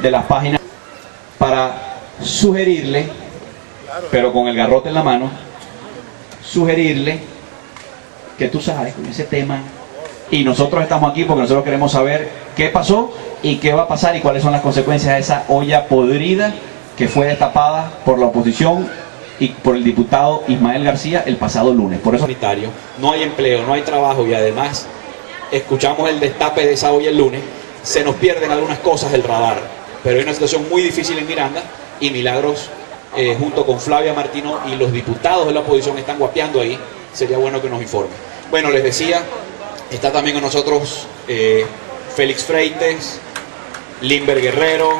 de las páginas para sugerirle, pero con el garrote en la mano, sugerirle que tú sabes con ese tema, y nosotros estamos aquí porque nosotros queremos saber qué pasó y qué va a pasar y cuáles son las consecuencias de esa olla podrida que fue destapada por la oposición y por el diputado Ismael García el pasado lunes. Por eso no hay empleo, no hay trabajo, y además escuchamos el destape de esa olla el lunes, se nos pierden algunas cosas del radar, pero hay una situación muy difícil en Miranda, y Milagros junto con Flavia Martino y los diputados de la oposición están guapeando ahí. Sería bueno que nos informe. Bueno, les decía, está también con nosotros Félix Freites, Limber Guerrero,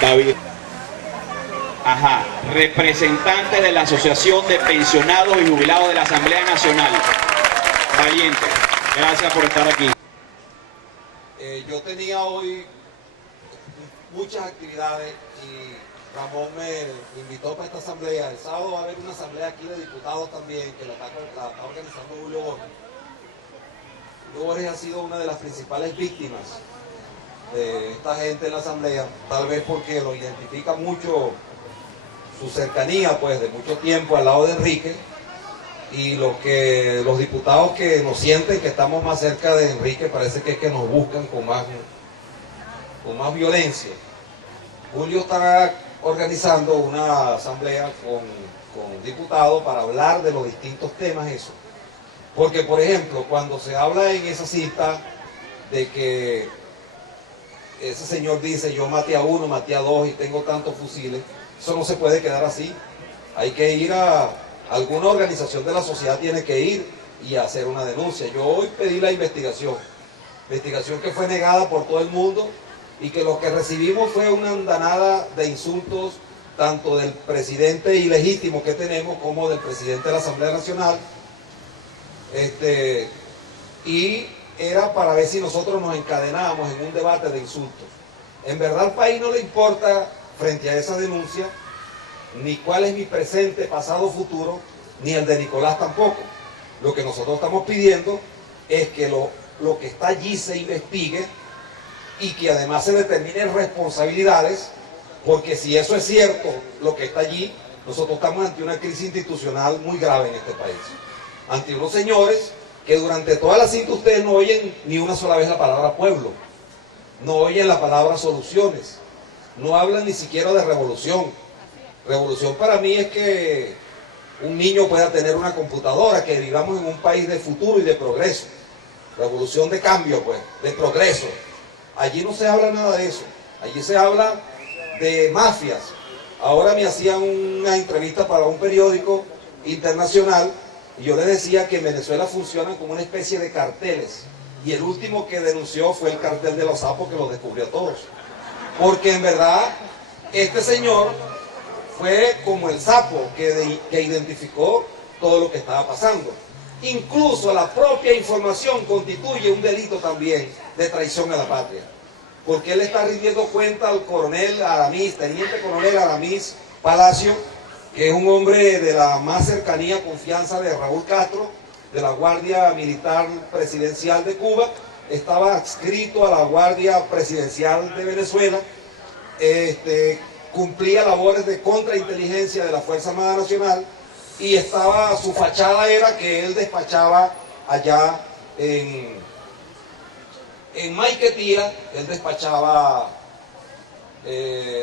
David, representante de la Asociación de Pensionados y Jubilados de la Asamblea Nacional. Valiente, gracias por estar aquí. Yo tenía hoy muchas actividades y Ramón me invitó para esta asamblea. El sábado va a haber una asamblea aquí de diputados también, que la está organizando Julio Borges. Julio Borges ha sido una de las principales víctimas de esta gente en la asamblea, tal vez porque lo identifica mucho su cercanía, pues, de mucho tiempo al lado de Enrique, y los diputados que nos sienten que estamos más cerca de Enrique parece que es que nos buscan con más violencia. Julio estará organizando una asamblea con diputados para hablar de los distintos temas eso. Porque, por ejemplo, cuando se habla en esa cita de que ese señor dice yo maté a uno, maté a dos y tengo tantos fusiles, eso no se puede quedar así. Hay que ir a alguna organización de la sociedad, tiene que ir y hacer una denuncia. Yo hoy pedí la investigación que fue negada por todo el mundo, y que lo que recibimos fue una andanada de insultos, tanto del presidente ilegítimo que tenemos como del presidente de la Asamblea Nacional, y era para ver si nosotros nos encadenábamos en un debate de insultos. En verdad al país no le importa, frente a esa denuncia, ni cuál es mi presente, pasado, futuro, ni el de Nicolás tampoco. Lo que nosotros estamos pidiendo es que lo que está allí se investigue, y que además se determinen responsabilidades, porque si eso es cierto, lo que está allí, nosotros estamos ante una crisis institucional muy grave en este país. Ante unos señores que durante toda la cita ustedes no oyen ni una sola vez la palabra pueblo, no oyen la palabra soluciones, no hablan ni siquiera de revolución. Revolución para mí es que un niño pueda tener una computadora, que vivamos en un país de futuro y de progreso. Revolución de cambio, pues, de progreso. Allí no se habla nada de eso. Allí se habla de mafias. Ahora me hacían una entrevista para un periódico internacional y yo les decía que en Venezuela funcionan como una especie de carteles. Y el último que denunció fue el cartel de los sapos, que los descubrió a todos. Porque en verdad, este señor fue como el sapo que identificó todo lo que estaba pasando. Incluso la propia información constituye un delito también de traición a la patria, porque él está rindiendo cuenta al coronel Aramis, teniente coronel Aramis Palacio, que es un hombre de la más cercanía, confianza de Raúl Castro, de la Guardia Militar Presidencial de Cuba, estaba adscrito a la Guardia Presidencial de Venezuela, cumplía labores de contrainteligencia de la Fuerza Armada Nacional, y su fachada era que él despachaba allá en Maiquetía, él despachaba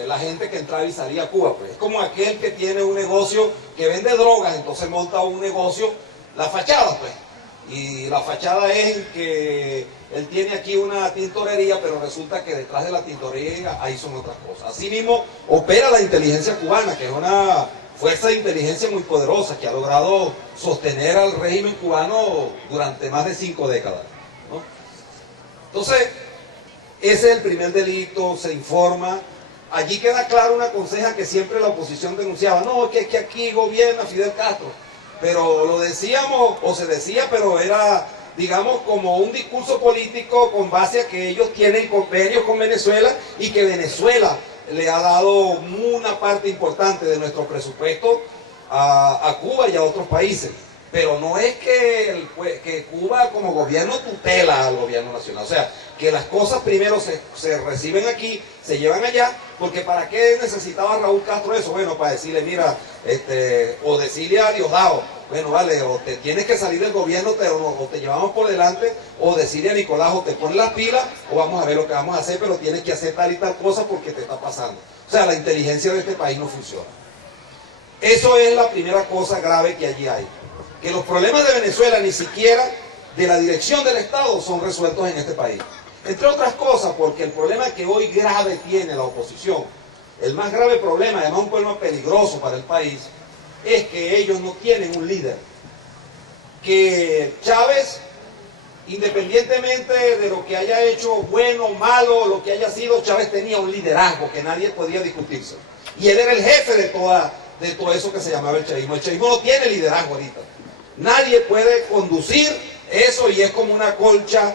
la gente que entraba y salía a Cuba, pues. Es como aquel que tiene un negocio que vende drogas, entonces monta un negocio, la fachada, pues. Y la fachada es que él tiene aquí una tintorería, pero resulta que detrás de la tintorería ahí son otras cosas. Así mismo opera la inteligencia cubana, que es una fuerza de inteligencia muy poderosa, que ha logrado sostener al régimen cubano durante más de 5 décadas, ¿no? Entonces, ese es el primer delito, se informa. Allí queda claro una conseja que siempre la oposición denunciaba, no, que aquí gobierna Fidel Castro, pero lo decíamos, o se decía, pero era, digamos, como un discurso político con base a que ellos tienen convenios con Venezuela y que Venezuela le ha dado una parte importante de nuestro presupuesto a Cuba y a otros países. pero no es que Cuba como gobierno tutela al gobierno nacional. O sea, que las cosas primero se reciben aquí, se llevan allá, porque ¿para qué necesitaba Raúl Castro eso? Bueno, para decirle, mira, o decirle a Diosdado, bueno, vale, o te tienes que salir del gobierno, o te llevamos por delante, o decirle a Nicolás, o te pones las pilas, o vamos a ver lo que vamos a hacer, pero tienes que hacer tal y tal cosa porque te está pasando. O sea, la inteligencia de este país no funciona. Eso es la primera cosa grave que allí hay. Que los problemas de Venezuela ni siquiera de la dirección del Estado son resueltos en este país. Entre otras cosas, porque el problema que hoy grave tiene la oposición, el más grave problema, además un problema peligroso para el país, es que ellos no tienen un líder. Que Chávez, independientemente de lo que haya hecho, bueno, malo, lo que haya sido, Chávez tenía un liderazgo que nadie podía discutirse. Y él era el jefe de todo eso que se llamaba el chavismo. El chavismo no tiene liderazgo ahorita. Nadie puede conducir eso y es como una colcha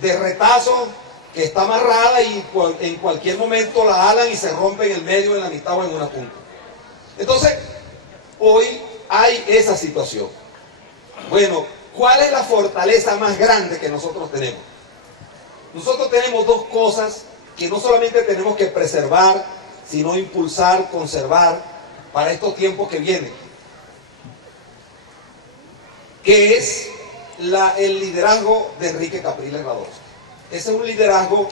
de retazos que está amarrada y en cualquier momento la alan y se rompe en el medio, en la mitad o en una punta. Entonces, hoy hay esa situación. Bueno, ¿cuál es la fortaleza más grande que nosotros tenemos? Nosotros tenemos dos cosas que no solamente tenemos que preservar, sino impulsar, conservar para estos tiempos que vienen. Que es el liderazgo de Enrique Capriles Radosky. Ese es un liderazgo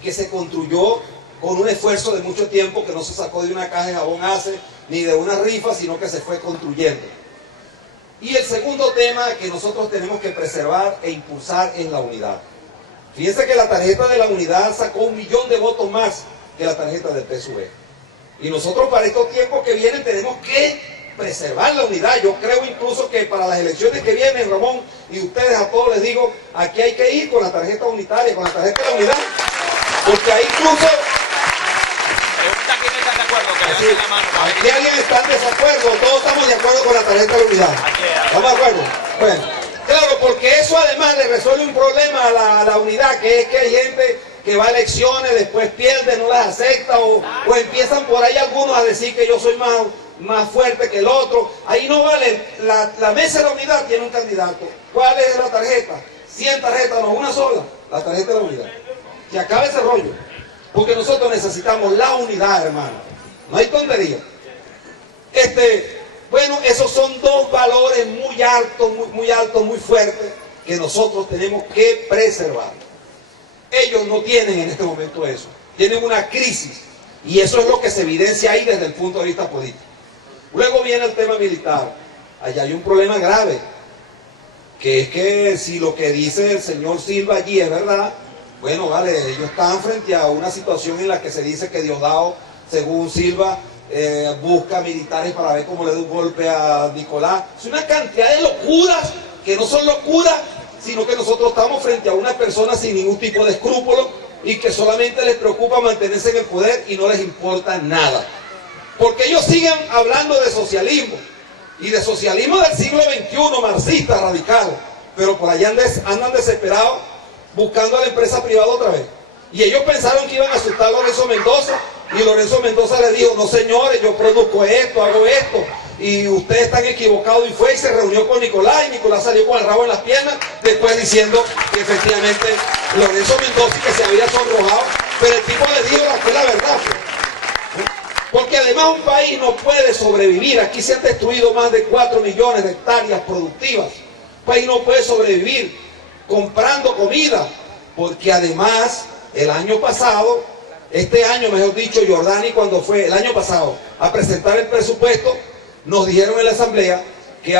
que se construyó con un esfuerzo de mucho tiempo, que no se sacó de una caja de jabón hace, ni de una rifa, sino que se fue construyendo. Y el segundo tema que nosotros tenemos que preservar e impulsar es la unidad. Fíjense que la tarjeta de la unidad sacó 1 millón de votos más que la tarjeta del PSUV. Y nosotros para estos tiempos que vienen tenemos que preservar la unidad. Yo creo incluso que para las elecciones que vienen, Ramón, y ustedes a todos les digo, aquí hay que ir con la tarjeta unitaria, con la tarjeta de la unidad, porque ahí incluso... Pregunta quién está de acuerdo, que levanten la mano. Aquí alguien está en desacuerdo, todos estamos de acuerdo con la tarjeta de la unidad. ¿Estamos de acuerdo? Bueno, claro, porque eso además le resuelve un problema a la unidad, que es que hay gente que va a elecciones, después pierde, no las acepta, o empiezan por ahí algunos a decir que yo soy más fuerte que el otro. Ahí no vale. La mesa de la unidad tiene un candidato. ¿Cuál es la tarjeta? 100 tarjetas, no, una sola. La tarjeta de la unidad. Que acabe ese rollo. Porque nosotros necesitamos la unidad, hermano. No hay tontería. Bueno, esos son dos valores muy altos, muy fuertes, que nosotros tenemos que preservar. Ellos no tienen en este momento eso. Tienen una crisis. Y eso es lo que se evidencia ahí desde el punto de vista político. Luego viene el tema militar. Allá hay un problema grave, que es que si lo que dice el señor Silva allí es verdad, bueno, vale, ellos están frente a una situación en la que se dice que Diosdado, según Silva, busca militares para ver cómo le da un golpe a Nicolás. Es una cantidad de locuras que no son locuras, sino que nosotros estamos frente a una persona sin ningún tipo de escrúpulo y que solamente les preocupa mantenerse en el poder y no les importa nada. Porque ellos siguen hablando de socialismo, y de socialismo del siglo XXI, marxista, radical, pero por allá andan desesperados buscando a la empresa privada otra vez. Y ellos pensaron que iban a asustar a Lorenzo Mendoza, y Lorenzo Mendoza les dijo, no señores, yo produzco esto, hago esto, y ustedes están equivocados, y fue y se reunió con Nicolás, y Nicolás salió con el rabo en las piernas, después diciendo que efectivamente Lorenzo Mendoza que se había sonrojado, pero el tipo le dijo la verdad. Porque además un país no puede sobrevivir. Aquí se han destruido más de 4 millones de hectáreas productivas. Un país no puede sobrevivir comprando comida, porque además el año pasado, este año mejor dicho, Jordani cuando fue el año pasado a presentar el presupuesto, nos dijeron en la asamblea que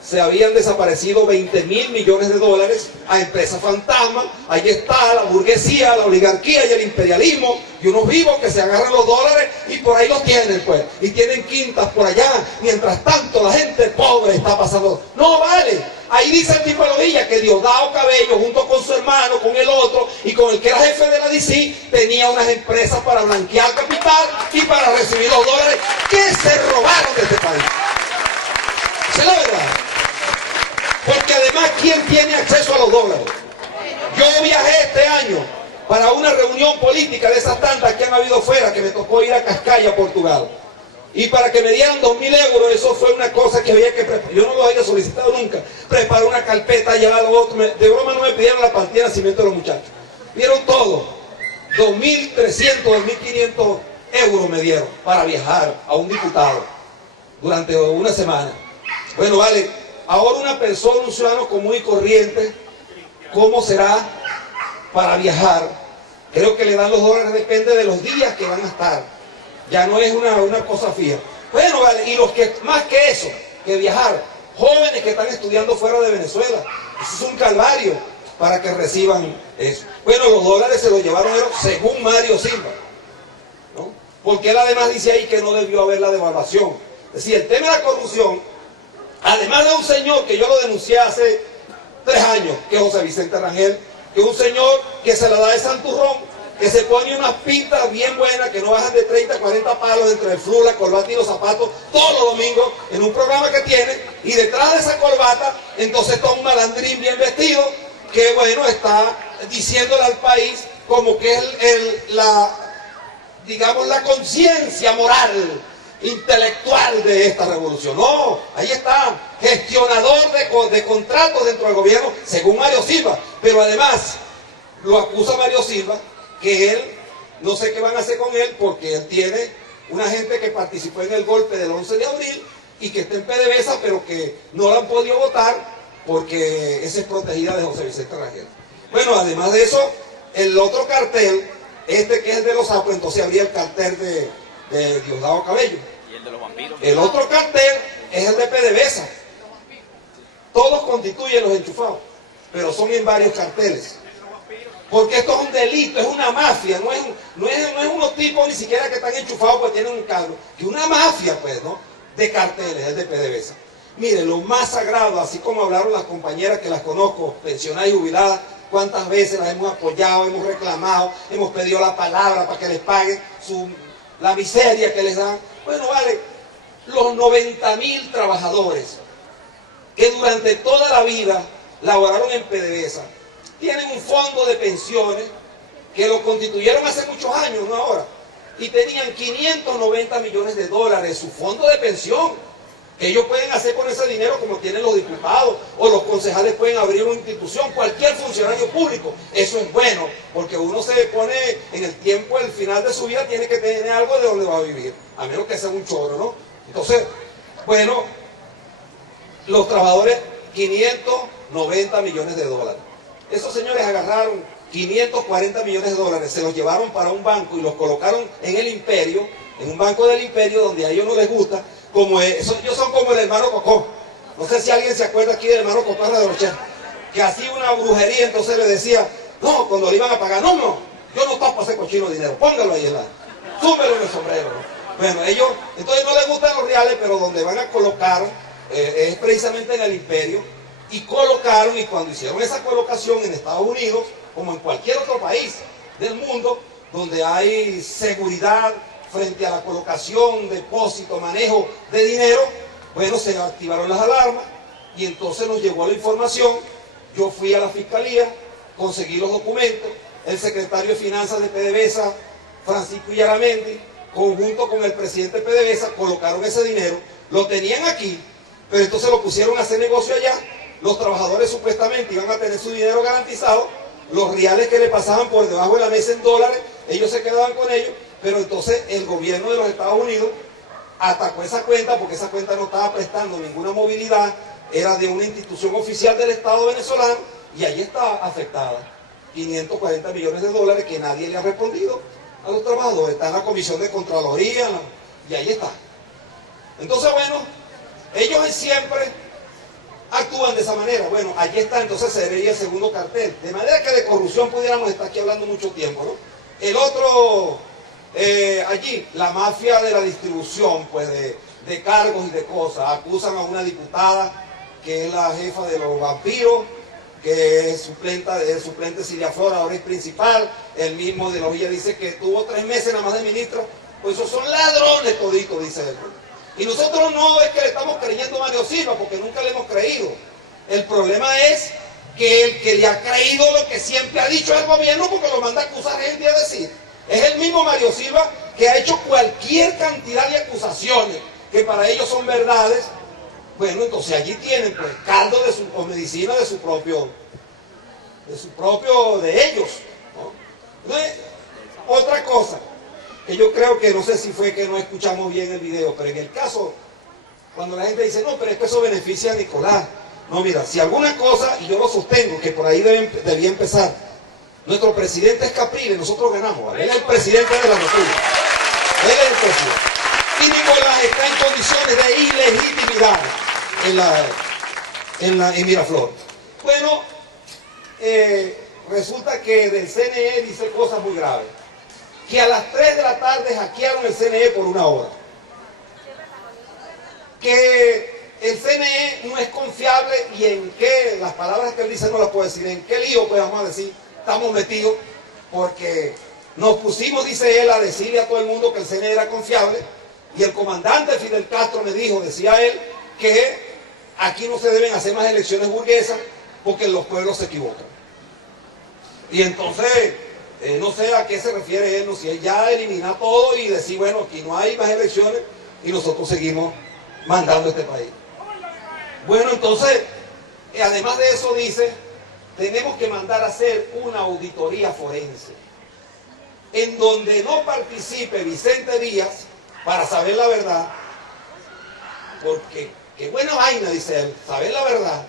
se habían desaparecido 20.000 millones de dólares a empresas fantasmas. Ahí está la burguesía, la oligarquía y el imperialismo, y unos vivos que se agarran los dólares y por ahí los tienen, pues, y tienen quintas por allá. Mientras tanto la gente pobre está pasando. No vale. Ahí dice el tipo de Lovilla que Diosdado Cabello, junto con su hermano, con el otro y con el que era jefe de la DC, tenía unas empresas para blanquear capital y para recibir los dólares que se robaron de este país. Esa es la verdad. Porque además, ¿quién tiene acceso a los dólares? Yo viajé este año para una reunión política de esas tantas que han habido fuera, que me tocó ir a Cascaya, Portugal. Y para que me dieran 2.000 euros, eso fue una cosa que había que preparar. Yo no lo había solicitado nunca. Preparé una carpeta, llevar lo otro. De broma no me pidieron la partida de nacimiento de los muchachos. Dieron todo. 2.300, 2.500 euros me dieron para viajar a un diputado durante una semana. Bueno, vale, ahora una persona, un ciudadano común y corriente, ¿cómo será para viajar? Creo que le dan los dólares, depende de los días que van a estar. Ya no es una cosa fija. Bueno, vale, y los que, más que eso, que viajar, jóvenes que están estudiando fuera de Venezuela, eso es un calvario para que reciban eso. Bueno, los dólares se los llevaron ellos según Mario Silva, ¿no? Porque él además dice ahí que no debió haber la devaluación. Es decir, el tema de la corrupción, además de un señor que yo lo denuncié hace 3 años, que es José Vicente Rangel, que es un señor que se la da de santurrón, que se pone unas pintas bien buenas, que no bajan de 30, 40 palos entre el flu, la corbata y los zapatos, todos los domingos, en un programa que tiene, y detrás de esa corbata, entonces está un malandrín bien vestido, que bueno, está diciéndole al país como que es digamos, la conciencia moral, intelectual de esta revolución. No, ahí está, gestionador de contratos dentro del gobierno, según Mario Silva, pero además lo acusa Mario Silva que él, no sé qué van a hacer con él, porque él tiene una gente que participó en el golpe del 11 de abril y que está en PDVSA, pero que no la han podido votar porque esa es protegida de José Vicente Rangel. Bueno, además de eso, el otro cartel, este que es de los sapos, entonces habría el cartel de Diosdado Cabello. ¿Y el de los vampiros? El otro cartel es el de PDVSA. Todos constituyen los enchufados, pero son en varios carteles. Porque esto es un delito, es una mafia, no es unos tipos ni siquiera que están enchufados porque tienen un cargo, que una mafia, pues, ¿no? De carteles, es de PDVSA. Mire, lo más sagrado, así como hablaron las compañeras que las conozco, pensionadas y jubiladas, cuántas veces las hemos apoyado, hemos reclamado, hemos pedido la palabra para que les paguen la miseria que les dan. Bueno, vale, los 90.000 trabajadores que durante toda la vida laboraron en PDVSA, tienen un fondo de pensiones que lo constituyeron hace muchos años, no ahora, y tenían 590 millones de dólares, su fondo de pensión. Ellos pueden hacer con ese dinero como tienen los diputados, o los concejales pueden abrir una institución, cualquier funcionario público. Eso es bueno, porque uno se pone en el tiempo, el final de su vida, tiene que tener algo de donde va a vivir, a menos que sea un choro, ¿no? Entonces, bueno, los trabajadores, 590 millones de dólares. Esos señores agarraron 540 millones de dólares, se los llevaron para un banco y los colocaron en el imperio, en un banco del imperio donde a ellos no les gusta, como ellos son como el hermano Cocó. No sé si alguien se acuerda aquí del hermano Cocó de Rochelle, que hacía una brujería, entonces le decía, no, cuando le iban a pagar, no, yo no tapo ese cochino dinero, póngalo ahí en súmelo en el sombrero, ¿no? Bueno, ellos, entonces no les gustan los reales, pero donde van a colocar es precisamente en el imperio. Y colocaron, y cuando hicieron esa colocación en Estados Unidos, como en cualquier otro país del mundo, donde hay seguridad frente a la colocación, depósito, manejo de dinero, bueno, se activaron las alarmas, y entonces nos llegó la información. Yo fui a la fiscalía, conseguí los documentos, el secretario de Finanzas de PDVSA, Francisco Yaramendi, conjunto con el presidente de PDVSA, colocaron ese dinero, lo tenían aquí, pero entonces lo pusieron a hacer negocio allá. Los trabajadores supuestamente iban a tener su dinero garantizado, los reales que le pasaban por debajo de la mesa en dólares, ellos se quedaban con ellos, pero entonces el gobierno de los Estados Unidos atacó esa cuenta porque esa cuenta no estaba prestando ninguna movilidad, era de una institución oficial del Estado venezolano y ahí está afectada. 540 millones de dólares que nadie le ha respondido a los trabajadores, está en la Comisión de Contraloría y ahí está. Entonces, bueno, ellos siempre actúan de esa manera. Bueno, allí está, entonces se vería el segundo cartel. De manera que de corrupción pudiéramos estar aquí hablando mucho tiempo, ¿no? El otro, allí, la mafia de la distribución, pues, de cargos y de cosas. Acusan a una diputada, que es la jefa de los vampiros, que es suplente Silvia Flor, ahora es principal. El mismo de Lojilla dice que tuvo 3 meses nada más de ministra. Pues esos son ladrones toditos, dice él, ¿no? Y nosotros no es que le estamos creyendo a Mario Silva, porque nunca le hemos creído. El problema es que el que le ha creído lo que siempre ha dicho el gobierno, porque lo manda a acusar gente y a decir. Es el mismo Mario Silva que ha hecho cualquier cantidad de acusaciones que para ellos son verdades, bueno, entonces allí tienen pues caldo o medicina de ellos, ¿no? Entonces, otra cosa, que yo creo que no sé si fue que no escuchamos bien el video, pero en el caso, cuando la gente dice, no, pero es que eso beneficia a Nicolás. No, mira, si alguna cosa, y yo lo sostengo, que por ahí debía empezar, nuestro presidente es Capriles, nosotros ganamos, ¿vale? Él es el presidente de la República. Él es el presidente. Y Nicolás está en condiciones de ilegitimidad en Miraflores. Bueno, resulta que del CNE dice cosas muy graves. Que a las 3 de la tarde hackearon el CNE por 1 hora. Que el CNE no es confiable y en qué, las palabras que él dice no las puedo decir, en qué lío pues vamos a decir, estamos metidos, porque nos pusimos, dice él, a decirle a todo el mundo que el CNE era confiable, y el comandante Fidel Castro me dijo, decía él, que aquí no se deben hacer más elecciones burguesas porque los pueblos se equivocan. Y entonces, no sé a qué se refiere él, no sé, si él ya elimina todo y decir, bueno, aquí no hay más elecciones y nosotros seguimos mandando este país. Bueno, entonces, además de eso dice, tenemos que mandar a hacer una auditoría forense, en donde no participe Vicente Díaz para saber la verdad, porque qué buena vaina, dice él, saber la verdad.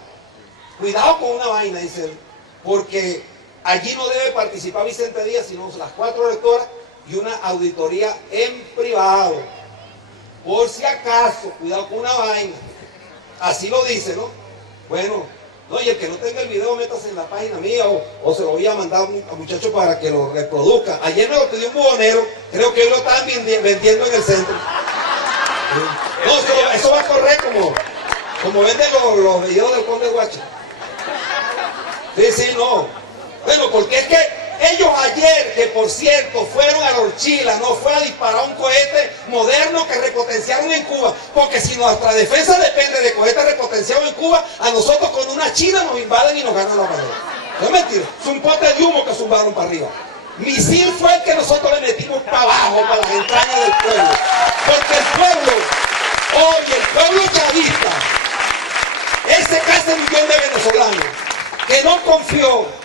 Cuidado con una vaina, dice él, porque allí no debe participar Vicente Díaz, sino las 4 rectoras y una auditoría en privado. Por si acaso, cuidado con una vaina. Así lo dice, ¿no? Bueno, no, y el que no tenga el video, métase en la página mía o se lo voy a mandar a muchachos para que lo reproduzcan. Ayer me lo pidió un buhonero, creo que hoy lo estaban vendiendo en el centro. No, eso va a correr como venden los videos del Conde Guacha. Sí, no. Bueno, porque es que ellos ayer, que por cierto fueron a la Orchila, no fue a disparar un cohete moderno que repotenciaron en Cuba, porque si nuestra defensa depende de cohetes repotenciados en Cuba, a nosotros con una China nos invaden y nos ganan la batalla. No es mentira, es un pote de humo que zumbaron para arriba. Misil fue el que nosotros le metimos para abajo, para las entrañas del pueblo. Porque el pueblo, hoy el pueblo chavista, ese casi 1 millón de venezolanos, que no confió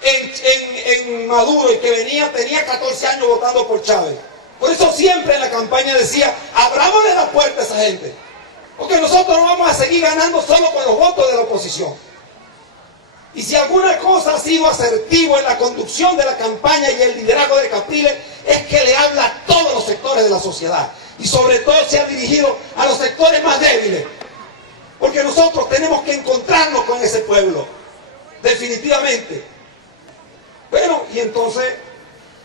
en Maduro y que tenía 14 años votando por Chávez. Por eso siempre en la campaña decía, abrámosle la puerta a esa gente, porque nosotros no vamos a seguir ganando solo con los votos de la oposición. Y si alguna cosa ha sido asertivo en la conducción de la campaña y el liderazgo de Capriles, es que le habla a todos los sectores de la sociedad, y sobre todo se ha dirigido a los sectores más débiles, porque nosotros tenemos que encontrarnos con ese pueblo, definitivamente. Bueno, y entonces,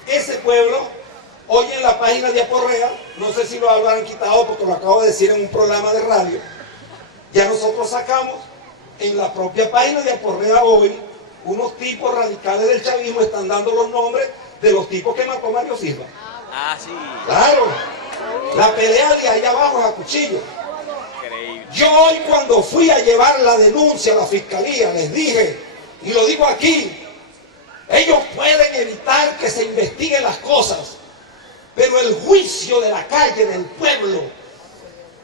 ese pueblo, hoy en la página de Aporrea, no sé si lo habrán quitado porque lo acabo de decir en un programa de radio, ya nosotros sacamos en la propia página de Aporrea hoy, unos tipos radicales del chavismo están dando los nombres de los tipos que mató Mario Silva. Ah, sí. Claro, la pelea de allá abajo es a cuchillo. Increíble. Yo hoy cuando fui a llevar la denuncia a la fiscalía, les dije, y lo digo aquí, ellos pueden evitar que se investiguen las cosas, pero el juicio de la calle, del pueblo,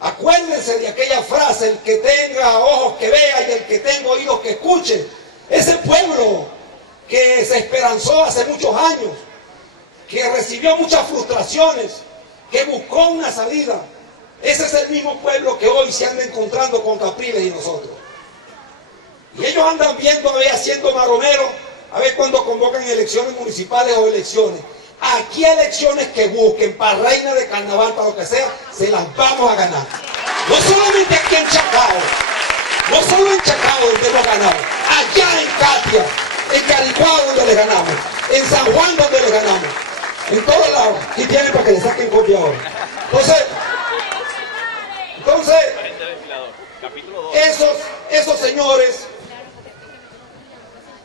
acuérdense de aquella frase, el que tenga ojos que vea y el que tenga oídos que escuche. Ese pueblo que se esperanzó hace muchos años, que recibió muchas frustraciones, que buscó una salida, ese es el mismo pueblo que hoy se anda encontrando con Capriles y nosotros. Y ellos andan viendo, a ver, haciendo maromeros, a ver cuando convocan elecciones municipales o elecciones. Aquí elecciones que busquen, para reina de carnaval, para lo que sea, se las vamos a ganar. No solamente aquí en Chacao, no solo en Chacao donde hemos ganado, allá en Catia, en Caricuao donde le ganamos, en San Juan donde le ganamos, en todos lados. Y tienen para que le saquen copia ahora. Entonces,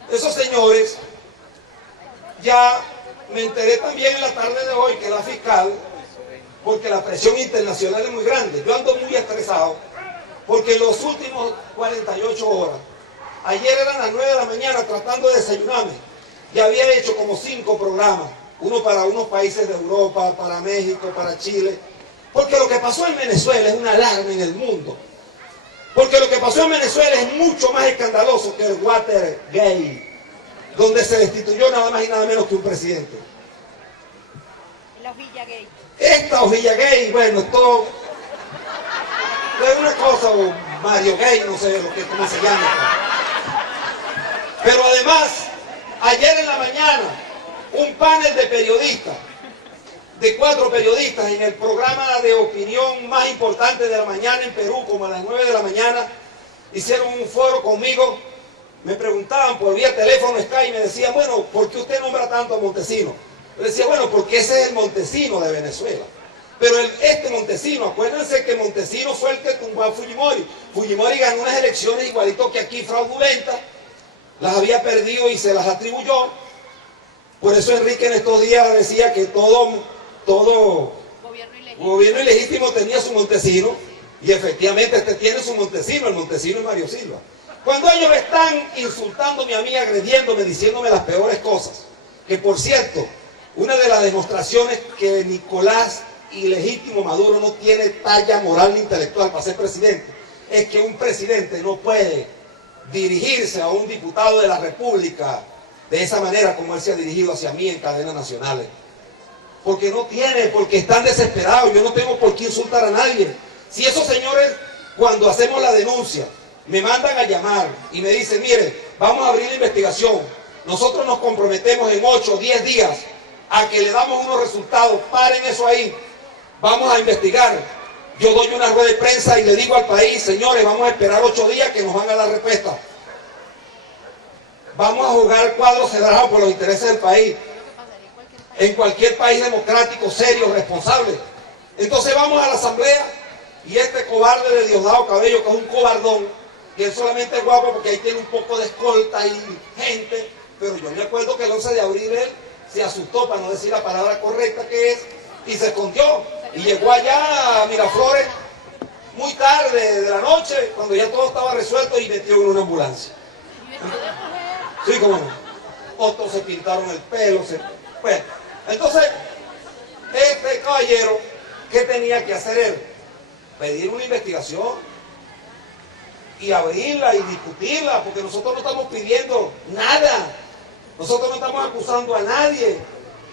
esos señores, ya me enteré también en la tarde de hoy que la fiscal, porque la presión internacional es muy grande, yo ando muy estresado, porque en los últimos 48 horas, ayer eran las 9 de la mañana tratando de desayunarme, y había hecho como 5 programas, uno para unos países de Europa, para México, para Chile, porque lo que pasó en Venezuela es una alarma en el mundo. Porque lo que pasó en Venezuela es mucho más escandaloso que el Watergate, donde se destituyó nada más y nada menos que un presidente. La hojilla gay. Esta hojilla gay, bueno, esto es una cosa, o Mario Gay, no sé cómo se llama. Pero además, ayer en la mañana, un panel de periodistas, de 4 periodistas, en el programa de opinión más importante de la mañana en Perú, como a las 9 de la mañana, hicieron un foro conmigo. Me preguntaban por vía teléfono, Skype, y me decían, bueno, ¿por qué usted nombra tanto a Montesinos? Yo decía, bueno, porque ese es el Montesinos de Venezuela. Pero este Montesinos, acuérdense que Montesinos fue el que tumbó a Fujimori. Fujimori ganó unas elecciones igualito que aquí, fraudulentas, las había perdido y se las atribuyó. Por eso Enrique en estos días decía que todo gobierno ilegítimo tenía su Montesinos, y efectivamente este tiene su Montesinos, el Montesinos es Mario Silva. Cuando ellos están insultándome a mí, agrediéndome, diciéndome las peores cosas, que por cierto, una de las demostraciones que Nicolás ilegítimo Maduro no tiene talla moral ni intelectual para ser presidente, es que un presidente no puede dirigirse a un diputado de la República de esa manera como él se ha dirigido hacia mí en cadenas nacionales. Porque no tiene, porque están desesperados. Yo no tengo por qué insultar a nadie. Si esos señores, cuando hacemos la denuncia, me mandan a llamar y me dicen, mire, vamos a abrir la investigación, nosotros nos comprometemos en 8 o 10 días a que le damos unos resultados, paren eso ahí, vamos a investigar. Yo doy una rueda de prensa y le digo al país, señores, vamos a esperar 8 días que nos van a dar respuesta. Vamos a jugar cuadro cerrado por los intereses del país. En cualquier país democrático, serio, responsable. Entonces vamos a la asamblea y este cobarde de Diosdado Cabello, que es un cobardón, que él solamente es guapo porque ahí tiene un poco de escolta y gente, pero yo me acuerdo que el 11 de abril él se asustó, para no decir la palabra correcta que es, y se escondió, y llegó allá a Miraflores muy tarde de la noche, cuando ya todo estaba resuelto, y metió en una ambulancia. Sí, como no. Otros se pintaron el pelo, bueno, entonces, este caballero, ¿qué tenía que hacer él? Pedir una investigación y abrirla y discutirla, porque nosotros no estamos pidiendo nada, nosotros no estamos acusando a nadie.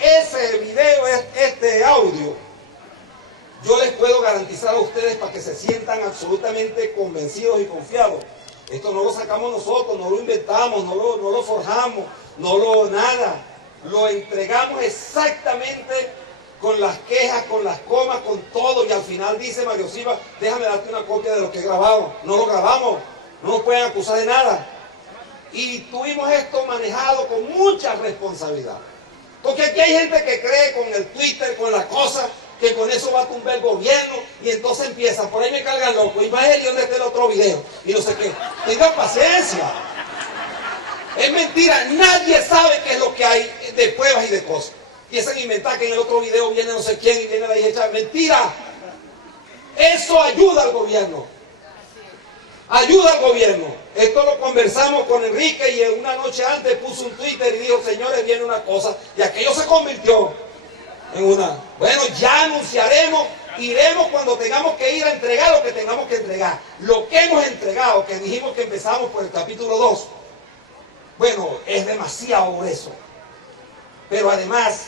Ese video, este audio, yo les puedo garantizar a ustedes para que se sientan absolutamente convencidos y confiados. Esto no lo sacamos nosotros, no lo inventamos, no lo forjamos, nada. Lo entregamos exactamente con las quejas, con las comas, con todo, y al final dice Mario Silva, déjame darte una copia de lo que he grabado. No lo grabamos, no nos pueden acusar de nada. Y tuvimos esto manejado con mucha responsabilidad. Porque aquí hay gente que cree con el Twitter, con la cosa, que con eso va a tumbar el gobierno, y entonces empieza, por ahí me cargan loco, y va él y donde está el otro video, y no sé qué. Tengan paciencia. Es mentira, nadie sabe qué es lo que hay de pruebas y de cosas. Empiezan a inventar que en el otro video viene no sé quién y viene la hija. Mentira. Eso ayuda al gobierno. Ayuda al gobierno. Esto lo conversamos con Enrique y una noche antes puso un Twitter y dijo, señores, viene una cosa. Y aquello se convirtió en una... Bueno, ya anunciaremos, iremos cuando tengamos que ir a entregar lo que tengamos que entregar. Lo que hemos entregado, que dijimos que empezamos por el capítulo 2. Bueno, es demasiado grueso. Pero además,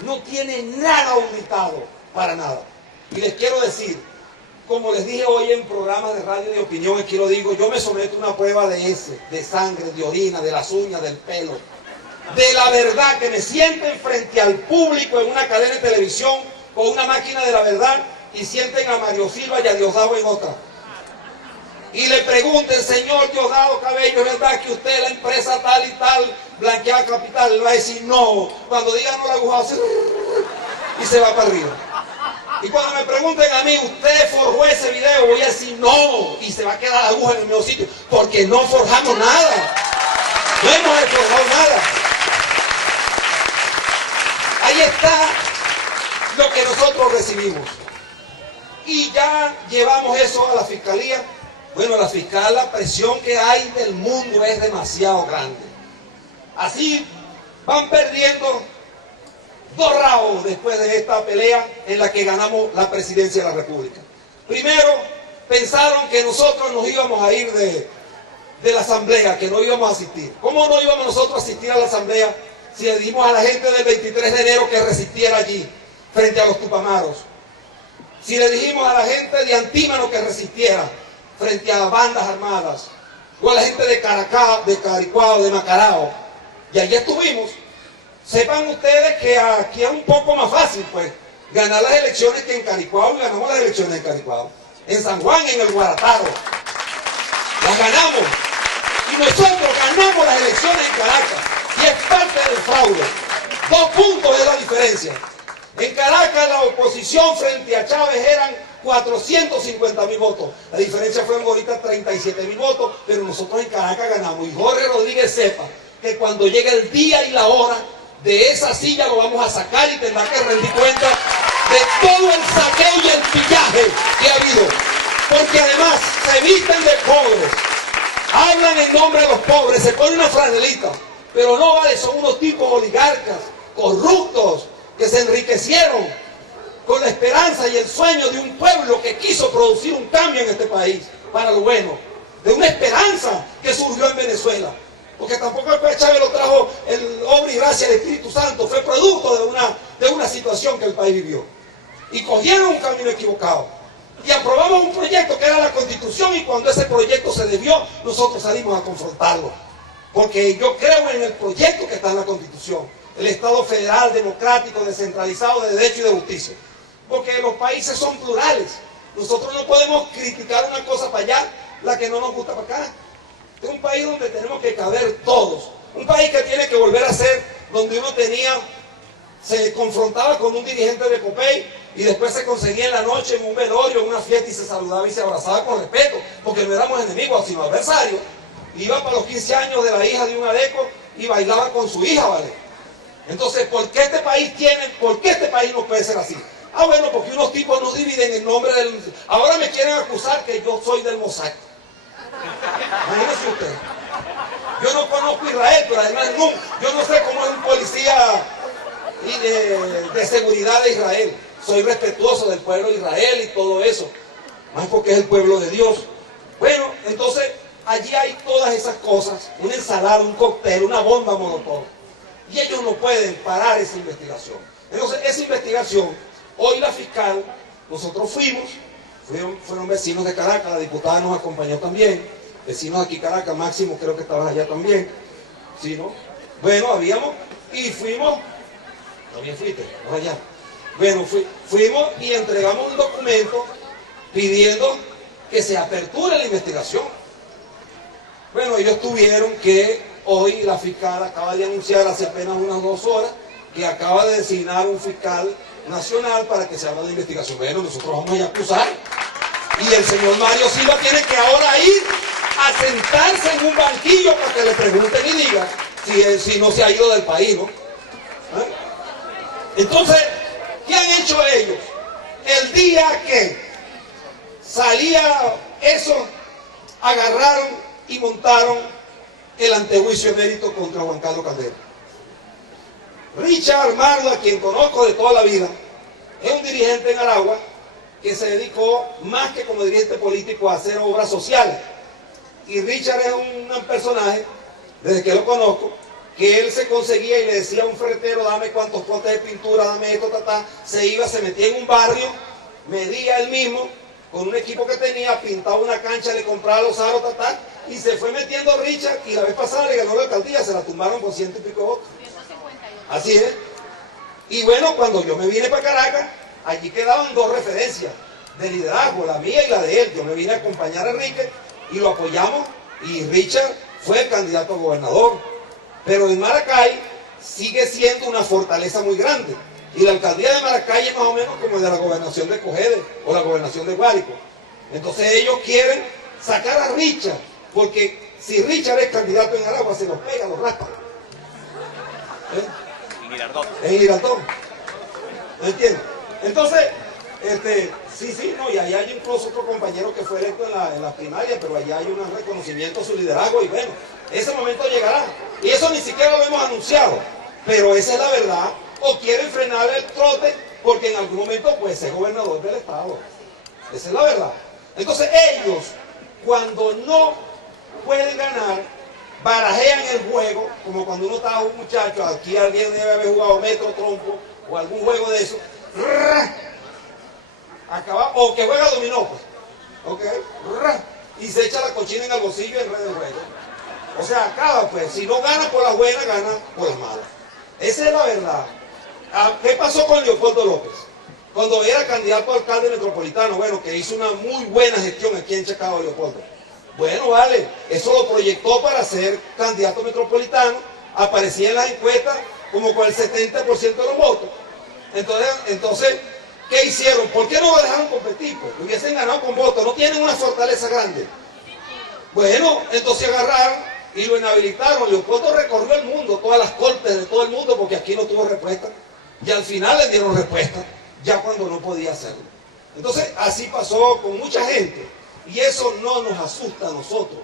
no tiene nada auditado, para nada. Y les quiero decir, como les dije hoy en programas de radio de opinión, aquí lo digo, yo me someto a una prueba de heces, de sangre, de orina, de las uñas, del pelo, de la verdad, que me sienten frente al público en una cadena de televisión con una máquina de la verdad y sienten a Mario Silva y a Diosdado en otra. Y le pregunten, señor Diosdado Cabello, ¿es verdad que usted, la empresa tal y tal, blanquea capital? Él va a decir no. Cuando diga no, la aguja hace y se va para arriba. Y cuando me pregunten a mí, ¿usted forjó ese video? Voy a decir no. Y se va a quedar la aguja en el mismo sitio. Porque no forjamos nada. No hemos forjado nada. Ahí está lo que nosotros recibimos. Y ya llevamos eso a la fiscalía. Bueno, la fiscal, la presión que hay del mundo es demasiado grande. Así van perdiendo dos raos después de esta pelea en la que ganamos la presidencia de la República. Primero, pensaron que nosotros nos íbamos a ir de la asamblea, que no íbamos a asistir. ¿Cómo no íbamos nosotros a asistir a la asamblea si le dijimos a la gente del 23 de enero que resistiera allí, frente a los Tupamaros? Si le dijimos a la gente de Antímano que resistiera frente a bandas armadas, o a la gente de Caracao, de Caricuao, de Macarao, y allí estuvimos. Sepan ustedes que aquí es un poco más fácil, pues, ganar las elecciones que en Caricuao, y ganamos las elecciones en Caricuao. En San Juan, en el Guarataro, las ganamos. Y nosotros ganamos las elecciones en Caracas, y es parte del fraude. 2 puntos es la diferencia. En Caracas la oposición frente a Chávez eran 450.000 votos. La diferencia fue ahorita 37.000 votos, pero nosotros en Caracas ganamos. Y Jorge Rodríguez sepa que cuando llegue el día y la hora de esa silla lo vamos a sacar y tendrá que rendir cuenta de todo el saqueo y el pillaje que ha habido. Porque además se visten de pobres, hablan en nombre de los pobres, se ponen una franelita, pero no vale, son unos tipos oligarcas, corruptos, que se enriquecieron con la esperanza y el sueño de un pueblo que quiso producir un cambio en este país para lo bueno, de una esperanza que surgió en Venezuela, porque tampoco el Chávez lo trajo el obra y gracia del Espíritu Santo, fue producto de una situación que el país vivió, y cogieron un camino equivocado, y aprobamos un proyecto que era la Constitución, y cuando ese proyecto se desvió, nosotros salimos a confrontarlo, porque yo creo en el proyecto que está en la Constitución, el Estado federal, democrático, descentralizado, de derecho y de justicia. Porque los países son plurales. Nosotros no podemos criticar una cosa para allá, la que no nos gusta para acá. Es un país donde tenemos que caber todos. Un país que tiene que volver a ser donde uno se confrontaba con un dirigente de Copey y después se conseguía en la noche en un velorio, en una fiesta y se saludaba y se abrazaba con respeto, porque no éramos enemigos, sino adversarios. Iba para los 15 años de la hija de un adeco y bailaba con su hija, ¿vale? Entonces, ¿por qué este país no puede ser así? Ah, bueno, porque unos tipos nos dividen en nombre del... Ahora me quieren acusar que yo soy del Mossad. Imagínense ustedes. Yo no conozco a Israel, pero además yo no sé cómo es un policía de seguridad de Israel. Soy respetuoso del pueblo de Israel y todo eso. Más porque es el pueblo de Dios. Bueno, entonces, allí hay todas esas cosas. Una ensalada, un cóctel, una bomba molotov. Y ellos no pueden parar esa investigación. Entonces, esa investigación, hoy la fiscal, nosotros fueron vecinos de Caracas, la diputada nos acompañó también, vecinos de aquí Caracas, Máximo, creo que estabas allá también, ¿sí, no? Bueno, y fuimos, también fuiste, no allá. Bueno, fuimos y entregamos un documento pidiendo que se aperture la investigación. Bueno, ellos tuvieron que... Hoy la fiscal acaba de anunciar hace apenas unas 2 horas que acaba de designar un fiscal nacional para que se haga la investigación. Bueno, nosotros vamos a ir a acusar. Y el señor Mario Silva tiene que ahora ir a sentarse en un banquillo para que le pregunten y digan si no se ha ido del país, ¿no? ¿Eh? Entonces, ¿qué han hecho ellos? El día que salía eso, agarraron y montaron el antejuicio emérito contra Juan Carlos Caldera. Richard Armando, a quien conozco de toda la vida, es un dirigente en Aragua que se dedicó más que como dirigente político a hacer obras sociales. Y Richard es un personaje, desde que lo conozco, que él se conseguía y le decía a un ferretero, dame cuántos potes de pintura, dame esto, se iba, se metía en un barrio, medía él mismo, con un equipo que tenía, pintaba una cancha, le compraba los aros, y se fue metiendo Richard, y la vez pasada le ganó la alcaldía, se la tumbaron con 100 y pico de votos. Así es. Y bueno, cuando yo me vine para Caracas, allí quedaban 2 referencias de liderazgo, la mía y la de él. Yo me vine a acompañar a Enrique y lo apoyamos, y Richard fue el candidato a gobernador. Pero en Maracay sigue siendo una fortaleza muy grande. Y la alcaldía de Maracay es más o menos como de la gobernación de Cogede o la gobernación de Guárico. Entonces ellos quieren sacar a Richard, porque si Richard es candidato en Aragua, se los pega, los raspa. En Girardot. En Girardot. ¿Me entiendes? Entonces, sí, no, y ahí hay incluso otro compañero que fue electo en la primaria, pero allá hay un reconocimiento a su liderazgo, y bueno, ese momento llegará. Y eso ni siquiera lo hemos anunciado, pero esa es la verdad. o quieren frenar el trote porque en algún momento puede ser gobernador del estado. Esa es la verdad. Entonces ellos, cuando no pueden ganar, barajean el juego, como cuando uno estaba un muchacho, aquí alguien debe haber jugado metro, trompo, o algún juego de eso, acaba, o que juega dominó, pues, ¿okay? Y se echa la cochina en el bolsillo y en red de juego. O sea, acaba, pues, si no gana por las buenas, gana por las malas. Esa es la verdad. ¿Qué pasó con Leopoldo López? Cuando era candidato a alcalde metropolitano, bueno, que hizo una muy buena gestión aquí en Chacao, Leopoldo. Bueno, vale, eso lo proyectó para ser candidato metropolitano, aparecía en las encuestas como con el 70% de los votos. Entonces, ¿qué hicieron? ¿Por qué no lo dejaron competir? Pues, lo hubiesen ganado con votos, no tienen una fortaleza grande. Bueno, entonces agarraron y lo inhabilitaron. Leopoldo recorrió el mundo, todas las cortes de todo el mundo, porque aquí no tuvo respuesta. Y al final le dieron respuesta, ya cuando no podía hacerlo. Entonces, así pasó con mucha gente. Y eso no nos asusta a nosotros.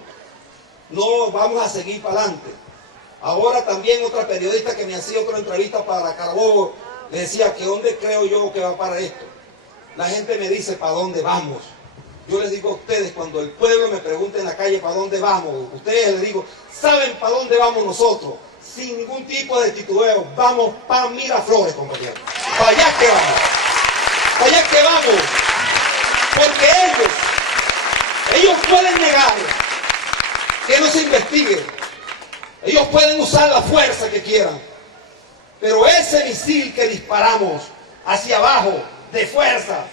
No vamos a seguir para adelante. Ahora también otra periodista que me hacía otra entrevista para Carabobo, le decía que dónde creo yo que va para esto. La gente me dice, ¿para dónde vamos? Yo les digo a ustedes, cuando el pueblo me pregunte en la calle, ¿para dónde vamos? Ustedes les digo, ¿saben para dónde vamos nosotros? Sin ningún tipo de titubeo, vamos para Miraflores, compañeros. Para allá que vamos. Para allá que vamos. Porque ellos pueden negar que no se investigue. Ellos pueden usar la fuerza que quieran. Pero ese misil que disparamos hacia abajo, de fuerza,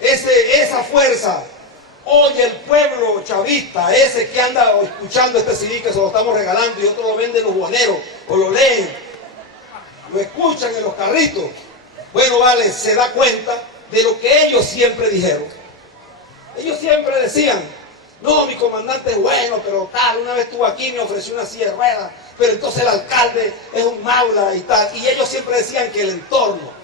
esa fuerza, hoy el pueblo chavista, ese que anda escuchando este CD que se lo estamos regalando y otros lo venden los buhoneros, o lo leen, lo escuchan en los carritos, bueno, vale, se da cuenta de lo que ellos siempre dijeron. Ellos siempre decían, no, mi comandante es bueno, pero tal, una vez estuvo aquí y me ofreció una silla de ruedas, pero entonces el alcalde es un maula y tal. Y ellos siempre decían que el entorno.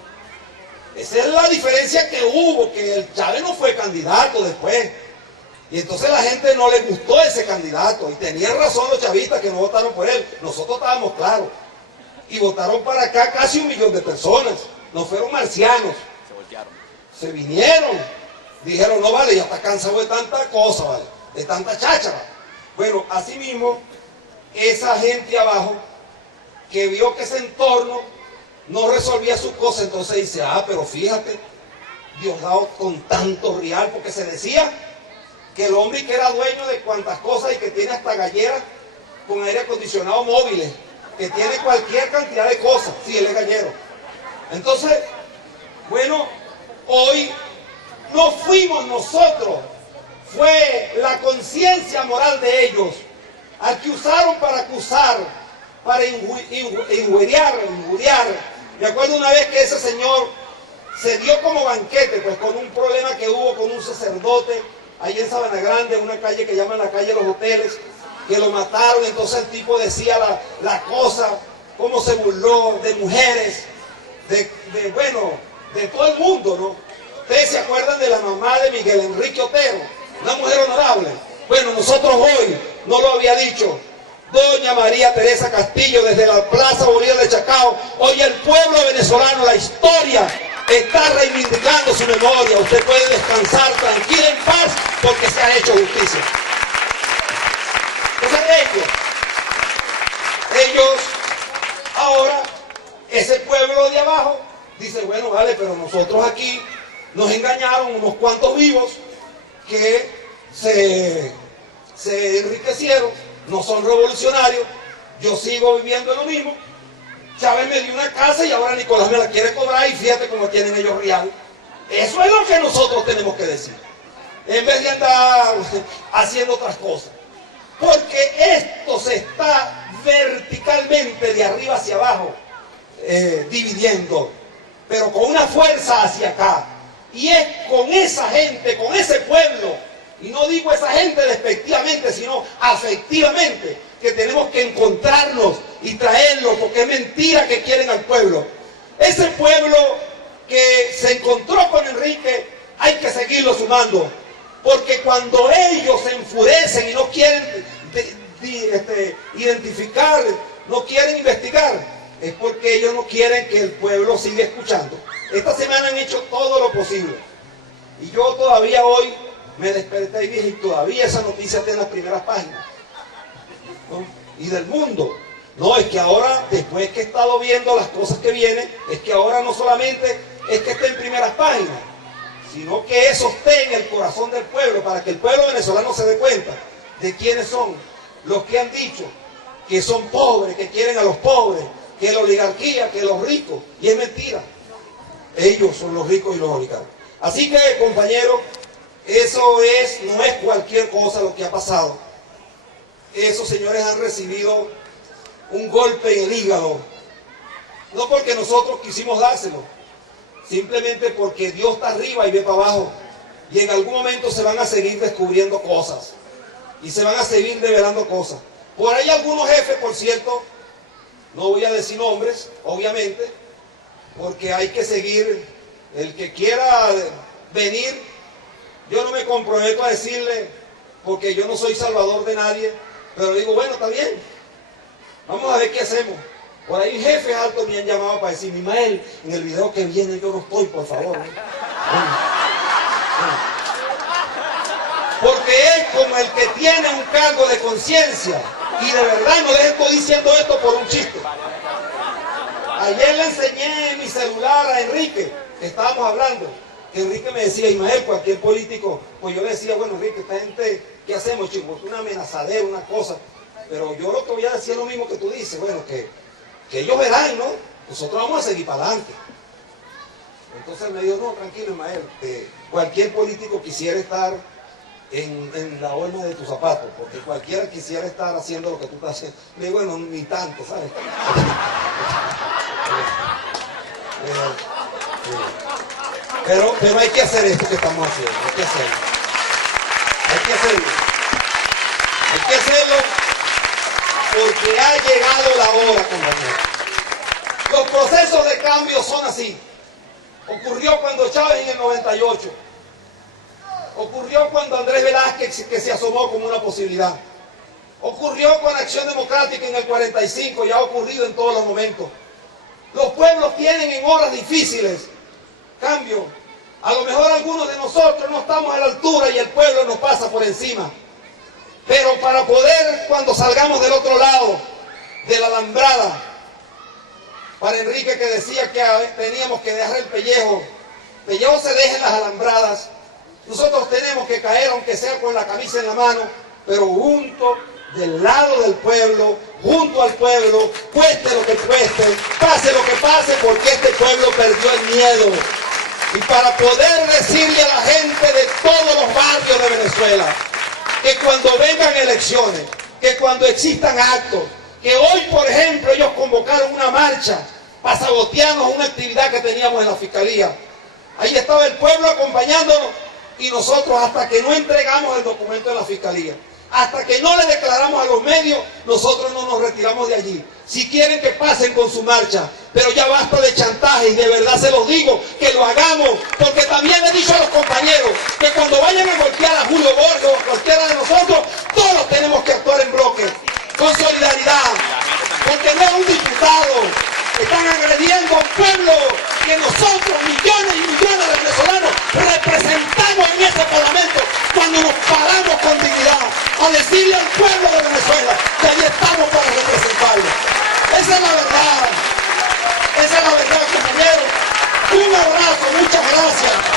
Esa es la diferencia que hubo, que el Chávez no fue candidato después. Y entonces la gente no le gustó ese candidato. Y tenían razón los chavistas que no votaron por él. Nosotros estábamos claros. Y votaron para acá casi 1 millón de personas. No fueron marcianos. Se voltearon. Se vinieron. Dijeron, no vale, ya está cansado de tanta cosa, vale, de tanta cháchara. Bueno, así mismo, esa gente abajo que vio que ese entorno no resolvía sus cosas, entonces dice, pero fíjate, Diosdado con tanto real, porque se decía que el hombre que era dueño de cuantas cosas y que tiene hasta galleras con aire acondicionado móviles, que tiene cualquier cantidad de cosas, sí, él es gallero. Entonces, bueno, hoy no fuimos nosotros, fue la conciencia moral de ellos, al que usaron para acusar, para injuriar. Me acuerdo una vez que ese señor se dio como banquete, pues con un problema que hubo con un sacerdote, ahí en Sabana Grande, en una calle que llaman la calle de los hoteles, que lo mataron. Entonces el tipo decía la cosa, cómo se burló de mujeres, de todo el mundo, ¿no? Ustedes se acuerdan de la mamá de Miguel Enrique Otero, una mujer honorable. Bueno, nosotros hoy, no lo había dicho, doña María Teresa Castillo, desde la Plaza Bolívar de Chacao, hoy el pueblo venezolano, la historia, está reivindicando su memoria. Usted puede descansar tranquila, en paz, porque se ha hecho justicia. Entonces ellos ahora, ese pueblo de abajo, dice, bueno, vale, pero nosotros aquí nos engañaron unos cuantos vivos que se enriquecieron, no son revolucionarios, yo sigo viviendo en lo mismo. Chávez me dio una casa y ahora Nicolás me la quiere cobrar y fíjate cómo tienen ellos real. Eso es lo que nosotros tenemos que decir, en vez de andar haciendo otras cosas. Porque esto se está verticalmente de arriba hacia abajo dividiendo, pero con una fuerza hacia acá. Y es con esa gente, con ese pueblo, y no digo esa gente despectivamente, sino afectivamente, que tenemos que encontrarnos y traerlos, porque es mentira que quieren al pueblo. Ese pueblo que se encontró con Enrique, hay que seguirlo sumando, porque cuando ellos se enfurecen y no quieren identificar, no quieren investigar, es porque ellos no quieren que el pueblo siga escuchando. Esta semana han hecho todo lo posible. Y yo todavía hoy me desperté y dije, y todavía esa noticia está en las primeras páginas, ¿no? Y del mundo. No, es que ahora, después que he estado viendo las cosas que vienen, es que ahora no solamente es que esté en primeras páginas, sino que eso esté en el corazón del pueblo, para que el pueblo venezolano se dé cuenta de quiénes son los que han dicho que son pobres, que quieren a los pobres, que la oligarquía, que los ricos. Y es mentira. Ellos son los ricos y los oligarcas. Así que, compañeros, eso no es cualquier cosa lo que ha pasado. Esos señores han recibido un golpe en el hígado, no porque nosotros quisimos dárselo, simplemente porque Dios está arriba y ve para abajo, y en algún momento se van a seguir descubriendo cosas, y se van a seguir revelando cosas. Por ahí algunos jefes, por cierto, no voy a decir nombres, obviamente, porque hay que seguir, el que quiera venir, yo no me comprometo a decirle, porque yo no soy salvador de nadie, pero digo, bueno, está bien, vamos a ver qué hacemos. Por ahí jefes altos me han llamado para decir, Mimael, en el video que viene yo no estoy, por favor. Porque es como el que tiene un cargo de conciencia, y de verdad no les estoy diciendo esto por un chiste. Ayer le enseñé mi celular a Enrique, que estábamos hablando, que Enrique me decía, Ismael, cualquier político, pues yo le decía, bueno, Enrique, esta gente, ¿qué hacemos, chicos? Una amenazadera, una cosa, pero yo lo que voy a decir es lo mismo que tú dices, bueno, que ellos verán, ¿no? Nosotros vamos a seguir para adelante. Entonces me dijo, no, tranquilo, Ismael, cualquier político quisiera estar en la horma de tus zapatos, porque cualquiera quisiera estar haciendo lo que tú estás haciendo. Le digo, bueno, ni tanto, ¿sabes? Pero hay que hacer esto que estamos haciendo, hay que hacerlo. Hay que hacerlo. Hay que hacerlo porque ha llegado la hora, compañeros. Los procesos de cambio son así. Ocurrió cuando Chávez en el 98. Ocurrió cuando Andrés Velázquez, que se asomó como una posibilidad. Ocurrió con Acción Democrática en el 45 y ha ocurrido en todos los momentos. Los pueblos tienen en horas difíciles cambio. A lo mejor algunos de nosotros no estamos a la altura y el pueblo nos pasa por encima. Pero para poder, cuando salgamos del otro lado, de la alambrada, para Enrique que decía que teníamos que dejar el pellejo se deja en las alambradas, nosotros tenemos que caer, aunque sea con la camisa en la mano, pero junto, del lado del pueblo, junto al pueblo, cueste lo que cueste, pase lo que pase, porque este pueblo perdió el miedo. Y para poder decirle a la gente de todos los barrios de Venezuela, que cuando vengan elecciones, que cuando existan actos, que hoy, por ejemplo, ellos convocaron una marcha para sabotearnos una actividad que teníamos en la Fiscalía. Ahí estaba el pueblo acompañándonos y nosotros, hasta que no entregamos el documento de la Fiscalía, hasta que no le declaramos a los medios, nosotros no nos retiramos de allí. Si quieren que pasen con su marcha, pero ya basta de chantaje, y de verdad se los digo, que lo hagamos, porque también he dicho a los compañeros que cuando vayan a golpear a Julio Borges o a cualquiera de nosotros, todos tenemos que actuar en bloque, con solidaridad, porque no es un diputado, están agrediendo a un pueblo que nosotros, millones y millones de venezolanos, representamos en ese parlamento cuando nos paramos con dignidad a decirle al pueblo de Venezuela que allí estamos para representarlo. Esa es la verdad. Esa es la verdad, compañeros. Un abrazo, muchas gracias.